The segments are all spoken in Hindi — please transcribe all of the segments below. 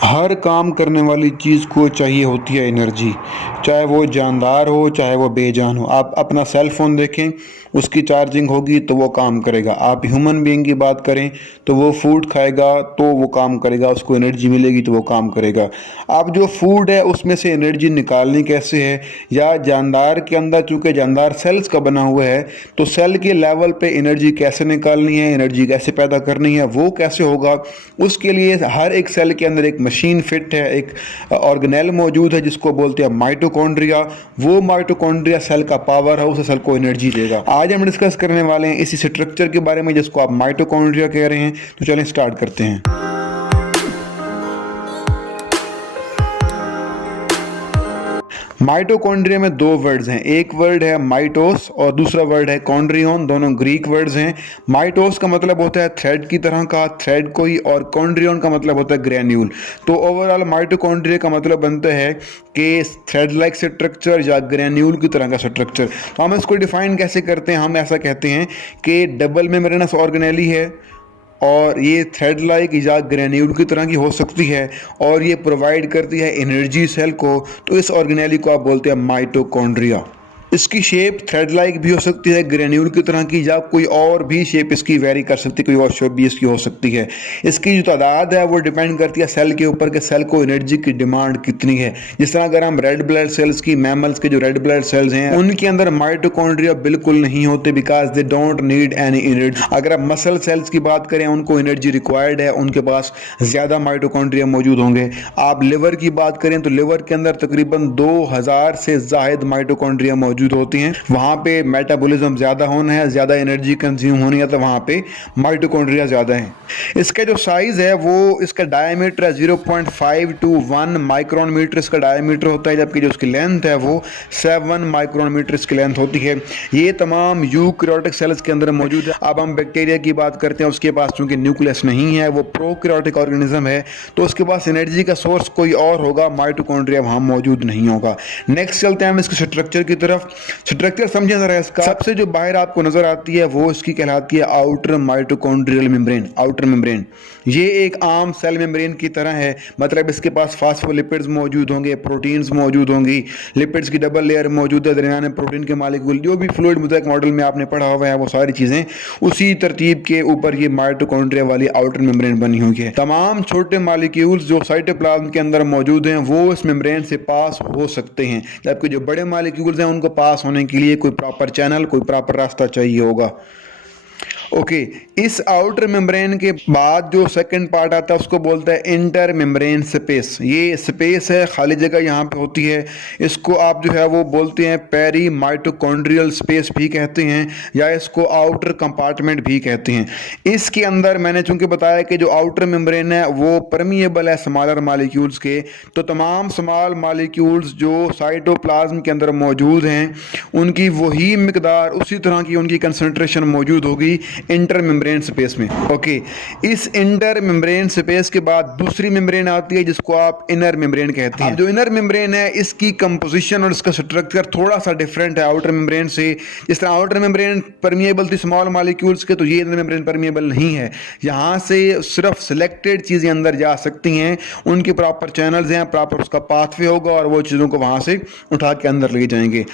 हर काम करने वाली चीज़ को चाहिए होती है एनर्जी, चाहे वो जानदार हो चाहे वो बेजान हो। आप अपना सेल फ़ोन देखें, उसकी चार्जिंग होगी तो वो काम करेगा। आप ह्यूमन बीइंग की बात करें तो वो फूड खाएगा तो वो काम करेगा, उसको एनर्जी मिलेगी तो वो काम करेगा। अब जो फूड है उसमें से एनर्जी निकालनी कैसे है, या जानदार के अंदर चूँकि जानदार सेल्स का बना हुआ है तो सेल के लेवल पे एनर्जी कैसे निकालनी है, एनर्जी कैसे पैदा करनी है, वो कैसे होगा, उसके लिए हर एक सेल के अंदर एक मशीन फिट है, एक ऑर्गेनेल मौजूद है जिसको बोलते हैं माइटोकॉन्ड्रिया। वो माइटोकॉन्ड्रिया सेल का पावर है, उस सेल को एनर्जी देगा। आज हम डिस्कस करने वाले हैं इसी स्ट्रक्चर के बारे में जिसको आप माइटोकॉन्ड्रिया कह रहे हैं। तो चलें स्टार्ट करते हैं। माइटोकॉन्ड्रिया में दो वर्ड्स हैं, एक वर्ड है माइटोस और दूसरा वर्ड है कॉन्ड्रियन। दोनों ग्रीक वर्ड्स हैं। माइटोस का मतलब होता है थ्रेड की तरह का, थ्रेड कोई, और कॉन्ड्रियन का मतलब होता है ग्रेन्यूल। तो ओवरऑल माइटोकॉन्ड्रिया का मतलब बनता है कि थ्रेड लाइक स्ट्रक्चर या ग्रेन्यूल की तरह का स्ट्रक्चर। तो हम इसको डिफाइन कैसे करते हैं? हम ऐसा कहते हैं कि डबल मेम्ब्रेनस ऑर्गेनेली है और ये थ्रेड लाइक या ग्रेन्यूल की तरह की हो सकती है और ये प्रोवाइड करती है एनर्जी सेल को। तो इस ऑर्गेनेली को आप बोलते हैं माइटोकॉन्ड्रिया। इसकी शेप थ्रेड लाइक भी हो सकती है, ग्रेन्यूल की तरह की, या कोई और भी शेप इसकी वेरी कर सकती है, कोई और शेप भी इसकी हो सकती है। इसकी जो तादाद है वो डिपेंड करती है सेल के ऊपर कि सेल को एनर्जी की डिमांड कितनी है। जिस तरह अगर हम रेड ब्लड सेल्स की, मैमल्स के जो रेड ब्लड सेल्स हैं उनके अंदर माइटोकॉन्ड्रिया बिल्कुल नहीं होते, because they don't need any energy. अगर आप मसल सेल्स की बात करें, उनको एनर्जी रिक्वायर्ड है, उनके पास ज़्यादा माइटोकॉन्ड्रिया मौजूद होंगे। आप लिवर की बात करें तो लिवर के अंदर तकरीबन 2000 से ज़ायद माइटोकॉन्ड्रिया मौजूद होती हैं। वहां पे मेटाबॉलिज्म ज्यादा होना है, ज्यादा एनर्जी कंज्यूम होनी है, तो वहां पे माइटोकॉन्ड्रिया ज्यादा है। इसका जो साइज है वो, इसका डायमीटर है 0.5 to 1 माइक्रोन मीटर इसका डायमीटर होता है, जबकि जो उसकी लेंथ है वो 7 माइक्रोन मीटर इसकी लेंथ होती है। ये तमाम यूकैरियोटिक सेल्स के अंदर मौजूद है। अब हम बैक्टीरिया की बात करते हैं, उसके पास चूंकि न्यूक्लियस नहीं है, वो प्रोकैरियोटिक ऑर्गेनिज्म है, तो उसके पास एनर्जी का सोर्स कोई और होगा, माइटोकॉन्ड्रिया वहां मौजूद नहीं होगा। नेक्स्ट चलते हैं हम इसके स्ट्रक्चर की तरफ। स्ट्रक्चर समझे जरा इसका। सबसे जो बाहर आपको नजर आती है वो इसकी कहलाती है outer mitochondrial membrane, outer membrane. ये एक आम सेल मेम्ब्रेन की तरह है, मतलब इसके पास फास्फोलिपिड्स मौजूद होंगे, प्रोटीन्स मौजूद होंगी, लिपिड्स की डबल लेयर मौजूद है, दरमियान में प्रोटीन के मालिक्यूल, जो भी फ्लूइड मोज़ेक मॉडल में आपने पढ़ा हुआ है वो सारी चीजें उसी तरतीब के ऊपर ये माइटोकॉन्ड्रिया वाली आउटर मेम्ब्रेन बनी हुई है। तमाम छोटे मालिक्यूल्स जो साइटोप्लाज्म के अंदर मौजूद हैं वो इस मेम्ब्रेन से पास हो सकते हैं, जबकि जो बड़े मालिक्यूल्स हैं उनको पास होने के लिए कोई प्रॉपर चैनल, कोई प्रॉपर रास्ता चाहिए होगा। ओके, इस आउटर मेम्ब्रेन के बाद जो सेकंड पार्ट आता है उसको बोलता है इंटर मेम्ब्रेन स्पेस। ये स्पेस है, खाली जगह यहाँ पे होती है। इसको आप जो है वो बोलते हैं पेरी माइटोकॉन्ड्रियल स्पेस भी कहते हैं, या इसको आउटर कंपार्टमेंट भी कहते हैं। इसके अंदर मैंने चूंकि बताया कि जो आउटर मेम्ब्रेन है वो परमिएबल है स्मॉलर मालिक्यूल्स के, तो तमाम स्मॉल मालिक्यूल्स जो साइटोप्लाज्म के अंदर मौजूद हैं उनकी वही मिकदार, उसी तरह की उनकी कंसंट्रेशन मौजूद होगी इंटर मेम्ब्रेन स्पेस में। ओके, इस इंटर मेम्ब्रेन स्पेस के बाद दूसरी मेम्ब्रेन आती है जिसको आप इनर मेम्ब्रेन कहते हैं। जो इनर मेम्ब्रेन है इसकी कंपोजिशन और इसका स्ट्रक्चर थोड़ा सा डिफरेंट है आउटर मेम्ब्रेन से। जिस तरह आउटर मेम्ब्रेन परमिएबल थी स्मॉल मॉलिक्यूल्स के, तो ये इनर मेम्ब्रेन परमिएबल नहीं है। यहाँ से सिर्फ सिलेक्टेड चीजें अंदर जा सकती हैं, उनके प्रॉपर चैनल्स हैं, प्रॉपर उसका पाथवे होगा और वो चीजों को वहां से उठा के अंदर ले जाएंगे।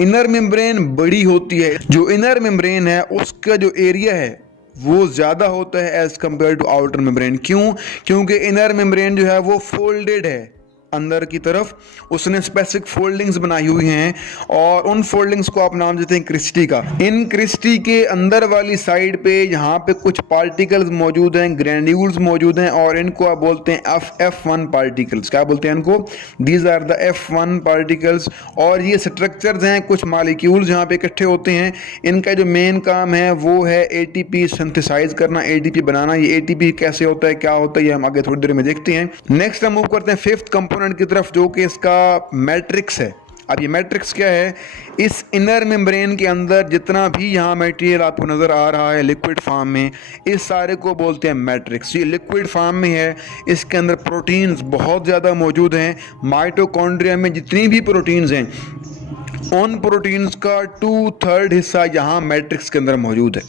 इनर मेम्ब्रेन बड़ी होती है। जो इनर मेम्ब्रेन है उसका जो एरिया है वो ज़्यादा होता है as compare to outer membrane. क्यों? क्योंकि इनर मेम्ब्रेन जो है वो फोल्डेड है अंदर की तरफ, उसने स्पेसिफिक फोल्डिंग्स बनाई हुई हैं और उन फोल्डिंग्स को आप नाम देते हैं क्रिस्टी का। इन क्रिस्टी के अंदर वाली साइड पे यहाँ पे कुछ पार्टिकल्स मौजूद हैं, ग्रैन्यूल्स मौजूद हैं, और इनको आप बोलते हैं F1 पार्टिकल्स। क्या बोलते हैं इनको? These are the F1 particles. और ये स्ट्रक्चर्स हैं, कुछ मालिक्यूल्स यहाँ पे इकट्ठे होते हैं। इनका जो मेन काम है वो है ATP सिंथेसाइज करना, ATP बनाना। ये ATP कैसे होता है, क्या होता है, ये हम आगे थोड़ी देर में देखते हैं। नेक्स्ट हम मूव करते हैं फिफ्थ कंपोनेंट की तरफ, जो कि इसका मैट्रिक्स है। अब ये मैट्रिक्स क्या है? इस इनर मेम्ब्रेन के अंदर जितना भी यहाँ मटेरियल आपको नज़र आ रहा है लिक्विड फॉर्म में, इस सारे को बोलते हैं मैट्रिक्स। ये लिक्विड फॉर्म में है, इसके अंदर प्रोटीन्स बहुत ज़्यादा मौजूद हैं। माइटोकॉन्ड्रिया में जितनी भी प्रोटीन्स हैं उन प्रोटीन्स का 2/3 हिस्सा यहाँ मैट्रिक्स के अंदर मौजूद है।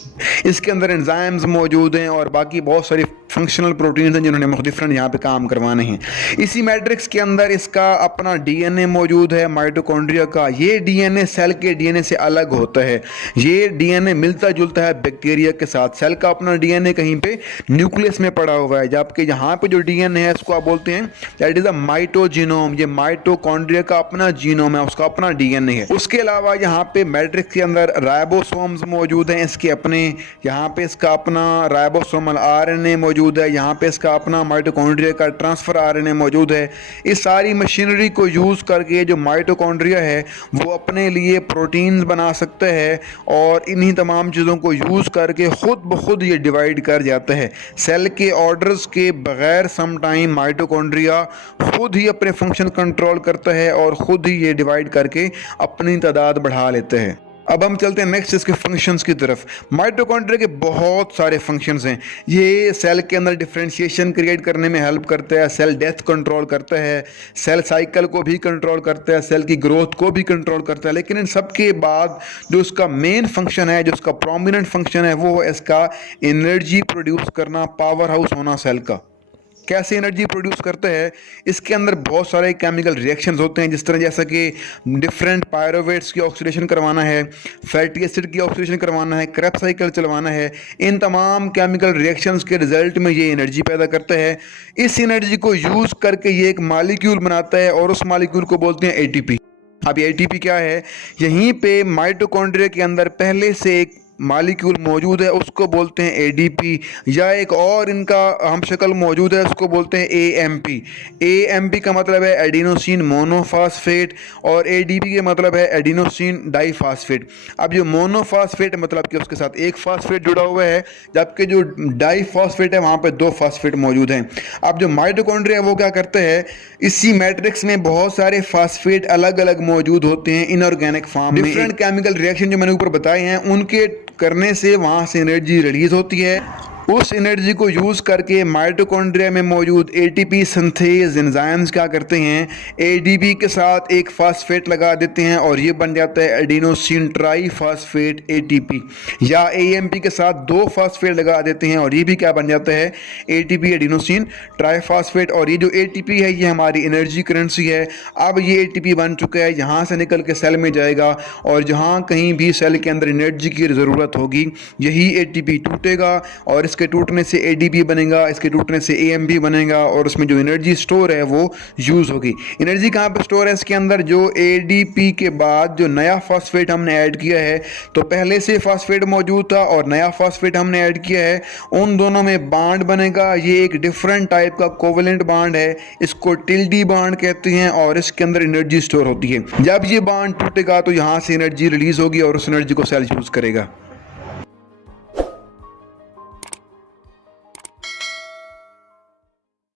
इसके अंदर एंजाइम्स मौजूद हैं और बाकी बहुत सारी फंक्शनल प्रोटीन्स हैं जिन्होंने डिफरेंट यहाँ पे काम करवाने हैं। इसी मैट्रिक्स के अंदर इसका अपना डीएनए मौजूद है माइटोकॉन्ड्रिया का। ये डीएनए सेल के डीएनए से अलग होता है। ये डीएनए मिलता जुलता है बैक्टीरिया के साथ। सेल का अपना डीएनए कहीं पे न्यूक्लियस में पड़ा हुआ है, जबकि यहाँ पे जो डीएनए है इसको आप बोलते हैं दैट इज अ माइटोजीनोम। ये माइटोकॉन्ड्रिया का अपना जीनोम है, उसका अपना डीएनए है। उसके अलावा यहाँ पे मैट्रिक्स के अंदर राइबोसोम्स मौजूद हैं, इसके अपने। यहाँ पे इसका अपना राइबोसोमल आरएनए मौजूद है। यहाँ पे इसका अपना माइटोकॉन्ड्रिया का ट्रांसफर आरएनए मौजूद है। इस सारी मशीनरी को यूज़ करके जो माइटोकॉन्ड्रिया है वो अपने लिए प्रोटीन्स बना सकता है और इन्हीं तमाम चीज़ों को यूज़ करके खुद ब खुद ये डिवाइड कर जाता है। सेल के ऑर्डर्स के बगैर समटाइम माइटोकॉन्ड्रिया खुद ही अपने फंक्शन कंट्रोल करता है और खुद ही ये डिवाइड करके अपनी तादाद बढ़ा लेते हैं। अब हम चलते हैं नेक्स्ट इसके फंक्शंस की तरफ। माइटोकॉन्ड्रिया के बहुत सारे फंक्शंस हैं। ये सेल के अंदर डिफरेंशिएशन क्रिएट करने में हेल्प करता है, सेल डेथ कंट्रोल करता है, सेल साइकिल को भी कंट्रोल करता है, सेल की ग्रोथ को भी कंट्रोल करता है। लेकिन इन सब के बाद जो उसका मेन फंक्शन है, जो उसका प्रोमिनेंट फंक्शन है, वो है इसका एनर्जी प्रोड्यूस करना, पावर हाउस होना सेल का। कैसे एनर्जी प्रोड्यूस करते हैं? इसके अंदर बहुत सारे केमिकल रिएक्शंस होते हैं, जिस तरह जैसा कि डिफरेंट पायरोवेट्स की ऑक्सीडेशन करवाना है, फैटी एसिड की ऑक्सीडेशन करवाना है, क्रेब्स साइकिल चलवाना है। इन तमाम केमिकल रिएक्शंस के रिजल्ट में ये एनर्जी पैदा करता है। इस एनर्जी को यूज़ करके ये एक मॉलिक्यूल बनाता है और उस मॉलिक्यूल को बोलते हैं एटीपी। अब ये एटीपी क्या है? यहीं पे माइटोकॉन्ड्रिया के अंदर पहले से एक मॉलिक्यूल मौजूद है, उसको बोलते हैं एडीपी, या एक और इनका हम शक्ल मौजूद है, उसको बोलते हैं एएमपी। एएमपी का मतलब है एडिनोसिन मोनोफॉस्फेट और एडीपी का मतलब है एडिनोसिन डाइफॉस्फेट। अब जो मोनोफॉस्फेट मतलब कि उसके साथ एक फॉस्फेट जुड़ा हुआ है, जबकि जो डाइफॉस्फेट है वहाँ पे 2 फॉस्फेट मौजूद हैं। अब जो माइटोकॉन्ड्रिया वो क्या करते हैं, इसी मैट्रिक्स में बहुत सारे फॉस्फेट अलग अलग मौजूद होते हैं इनऑर्गेनिक फॉर्म में। डिफरेंट केमिकल रिएक्शन जो मैंने ऊपर बताए हैं उनके करने से वहाँ से एनर्जी रिलीज होती है। उस एनर्जी को यूज़ करके माइटोकॉन्ड्रिया में मौजूद एटीपी सिंथेज एंजाइम्स क्या करते हैं, एडीपी के साथ एक फास्फेट लगा देते हैं और ये बन जाता है एडिनोसिन ट्राईफॉस्फेट एटीपी, या एएमपी के साथ 2 फास्फेट लगा देते हैं और ये भी क्या बन जाता है, एटीपी एडिनोसिन ट्राईफॉस्फेट। और ये जो एटीपी है ये हमारी एनर्जी करेंसी है। अब ये एटीपी बन चुका है, यहाँ से निकल के सेल में जाएगा और जहाँ कहीं भी सेल के अंदर एनर्जी की ज़रूरत होगी यही एटीपी टूटेगा और इसके टूटने से एडीपी बनेगा, इसके टूटने से एएमपी बनेगा और उसमें जो एनर्जी स्टोर है वो यूज़ होगी। एनर्जी कहाँ पे स्टोर है? इसके अंदर जो एडीपी के बाद जो नया फॉस्फेट हमने ऐड किया है, तो पहले से फॉस्फेट मौजूद था और नया फॉस्फेट हमने ऐड किया है, उन दोनों में बांड बनेगा। ये एक डिफरेंट टाइप का कोवेलेंट बांड है, इसको टिल्डी बांड कहते हैं और इसके अंदर एनर्जी स्टोर होती है। जब ये बांड टूटेगा तो यहाँ से एनर्जी रिलीज होगी और उस एनर्जी को सेल यूज़ करेगा।